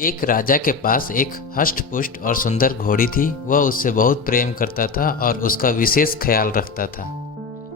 एक राजा के पास एक हष्ट-पुष्ट और सुंदर घोड़ी थी। वह उससे बहुत प्रेम करता था और उसका विशेष ख्याल रखता था।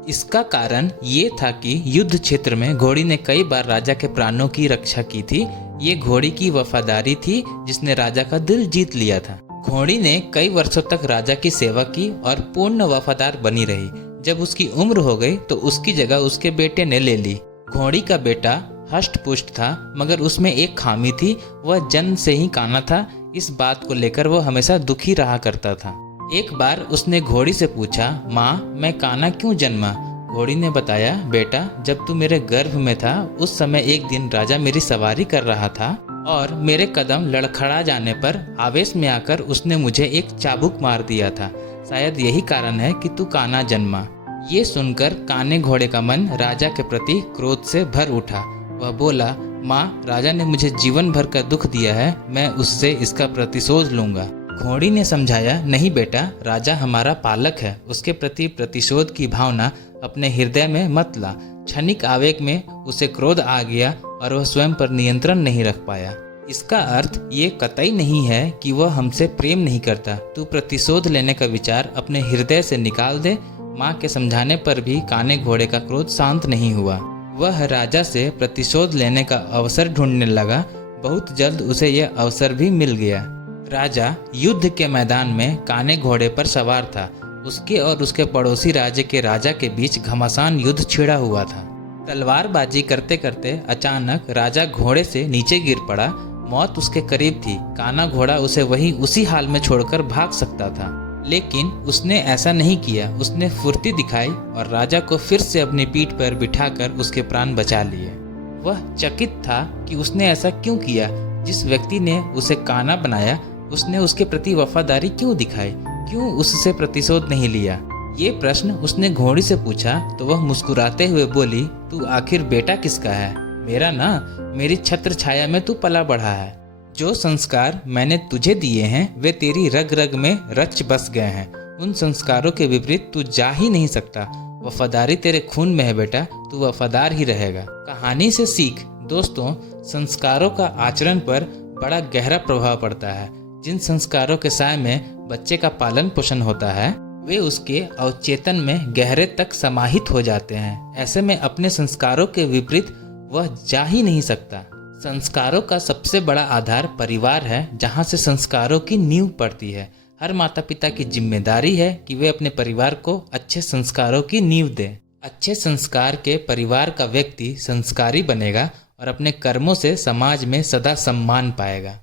इसका कारण ये था कि युद्ध क्षेत्र में घोड़ी ने कई बार राजा के प्राणों की रक्षा की थी। ये घोड़ी की वफादारी थी जिसने राजा का दिल जीत लिया था। घोड़ी ने कई वर्षों तक राजा की सेवा की और पूर्ण वफादार बनी रही। जब उसकी उम्र हो गई तो उसकी जगह उसके बेटे ने ले ली। घोड़ी का बेटा हष्ट पुष्ट था, मगर उसमें एक खामी थी। वह जन्म से ही काना था। इस बात को लेकर वह हमेशा दुखी रहा करता था। एक बार उसने घोड़ी से पूछा, माँ, मैं काना क्यों जन्मा? घोड़ी ने बताया, बेटा, जब तू मेरे गर्भ में था उस समय एक दिन राजा मेरी सवारी कर रहा था और मेरे कदम लड़खड़ा जाने पर आवेश में आकर उसने मुझे एक चाबुक मार दिया था। शायद यही कारण है कि तू काना जन्मा। ये सुनकर काने घोड़े का मन राजा के प्रति क्रोध से भर उठा। वह बोला, माँ, राजा ने मुझे जीवन भर का दुख दिया है, मैं उससे इसका प्रतिशोध लूंगा। घोड़ी ने समझाया, नहीं बेटा, राजा हमारा पालक है, उसके प्रति प्रतिशोध की भावना अपने हृदय में मत ला। क्षणिक आवेग में उसे क्रोध आ गया और वह स्वयं पर नियंत्रण नहीं रख पाया। इसका अर्थ ये कतई नहीं है कि वह हमसे प्रेम नहीं करता। तू प्रतिशोध लेने का विचार अपने हृदय से निकाल दे। माँ के समझाने पर भी काने घोड़े का क्रोध शांत नहीं हुआ। वह राजा से प्रतिशोध लेने का अवसर ढूंढने लगा। बहुत जल्द उसे यह अवसर भी मिल गया। राजा युद्ध के मैदान में काने घोड़े पर सवार था। उसके और उसके पड़ोसी राज्य के राजा के बीच घमासान युद्ध छिड़ा हुआ था। तलवारबाजी करते करते अचानक राजा घोड़े से नीचे गिर पड़ा। मौत उसके करीब थी। काना घोड़ा उसे उसी हाल में छोड़कर भाग सकता था, लेकिन उसने ऐसा नहीं किया। उसने फुर्ती दिखाई और राजा को फिर से अपनी पीठ पर बिठाकर उसके प्राण बचा लिए। वह चकित था कि उसने ऐसा क्यों किया। जिस व्यक्ति ने उसे काना बनाया उसने उसके प्रति वफादारी क्यों दिखाई? क्यों उससे प्रतिशोध नहीं लिया? ये प्रश्न उसने घोड़ी से पूछा तो वह मुस्कुराते हुए बोली, तू आखिर बेटा किसका है? मेरा ना। मेरी छत्र छाया में तू पला बढ़ा है। जो संस्कार मैंने तुझे दिए हैं वे तेरी रग रग में रच बस गए हैं। उन संस्कारों के विपरीत तू जा ही नहीं सकता। वफादारी तेरे खून में है बेटा, तू वफादार ही रहेगा। कहानी से सीख। दोस्तों, संस्कारों का आचरण पर बड़ा गहरा प्रभाव पड़ता है। जिन संस्कारों के साय में बच्चे का पालन पोषण होता है वे उसके अवचेतन में गहरे तक समाहित हो जाते हैं। ऐसे में अपने संस्कारों के विपरीत वह जा ही नहीं सकता। संस्कारों का सबसे बड़ा आधार परिवार है, जहाँ से संस्कारों की नींव पड़ती है। हर माता पिता की जिम्मेदारी है कि वे अपने परिवार को अच्छे संस्कारों की नींव दें। अच्छे संस्कार के परिवार का व्यक्ति संस्कारी बनेगा और अपने कर्मों से समाज में सदा सम्मान पाएगा।